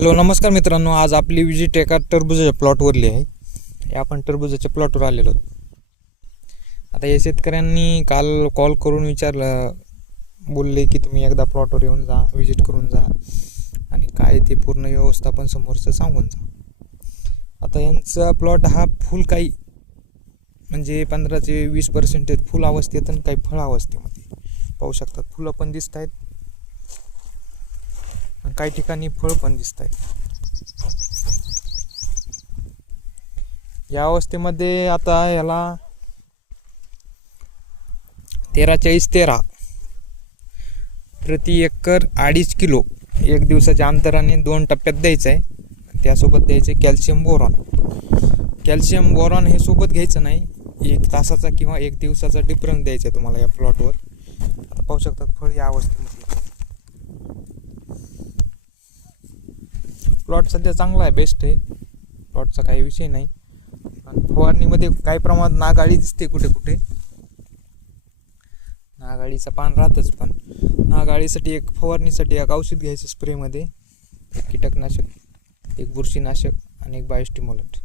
Hello नमस्कार मित्रांनो, आज आपली विजिट एका टरबूजाच्या प्लॉटवरली आहे. आपण टरबूजाच्या प्लॉटवर आलेलो आहोत. आता या शेतकऱ्यांनी काल कॉल करून विचारलं, बोलले की तुम्ही एकदा प्लॉटवर येऊन जा, विजिट करून जा आणि काय ते पूर्ण व्यवस्थापन समोरचं सांगून जा. आता यांचा प्लॉट हा फुल काही म्हणजे 15 ते 20% फुल अवस्थेत आणि काही फळ अवस्थेमध्ये पाहू शकतात. फुलं पण दिसत आहेत, काही ठिकाणी फळ पण दिसत आहेत. या अवस्थेमध्ये आता याला 13-40-13 प्रति एकर 2.5 किलो एक दिवसाच्या अंतराने 2 टप्प्यात द्यायचं आहे. त्यासोबत द्यायचं आहे कॅल्शियम बोरॉन. कॅल्शियम बोरॉन हे सोबत घ्यायचं नाही, 1 तासाचा किंवा 1 दिवसाचा डिफरन्स द्यायचा आहे तुम्हाला या प्लॉटवर. आता पाहू शकतात फळ या अवस्थेमध्ये. प्लॉट सध्या चांगला आहे, बेस्ट आहे, प्लॉटचा काही विषय नाही. पण फवारणीमध्ये काही प्रमाणात नागाळी दिसते, कुठे कुठे नागाळीचं पान राहतच. पण नागाळीसाठी एक फवारणीसाठी एक औषध घ्यायचं स्प्रेमध्ये, एक कीटकनाशक, एक बुरशीनाशक आणि एक बायोस्टिम्युलंट.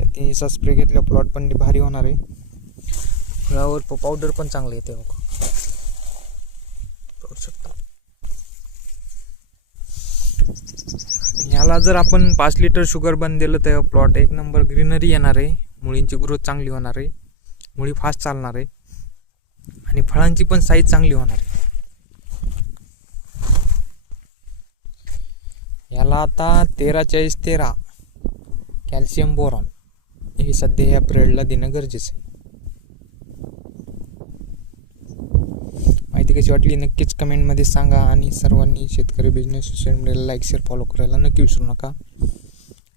या तिन्हीचा स्प्रे घेतला प्लॉट पण भारी होणार आहे. फळावर पावडर पण चांगलं येते बघ, पाहू शकता. ह्याला जर आपण 5 लिटर शुगर बन दिलं तर प्लॉट एक नंबर ग्रीनरी येणार आहे. मुळींची ग्रोथ चांगली होणार आहे, मुळी फास्ट चालणार आहे आणि फळांची पण साईज चांगली होणार आहे. याला आता 13-40-13 कॅल्शियम बोरॉन हे सध्या या पिरियडला देणं गरजेचं आहे. माहिती कशी वाटली नक्कीच कमेंटमध्ये सांगा आणि सर्वांनी शेतकरी बिझनेस सोशल मीडियाला लाईक, शेअर, फॉलो करायला नक्की विसरू नका.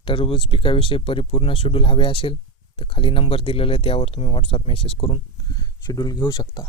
टरबूज पिकाविषयी परिपूर्ण शेड्यूल हवे असेल तर खाली नंबर दिलेला आहे, त्यावर तुम्ही व्हॉट्सअप मेसेज करून शेड्यूल घेऊ शकता.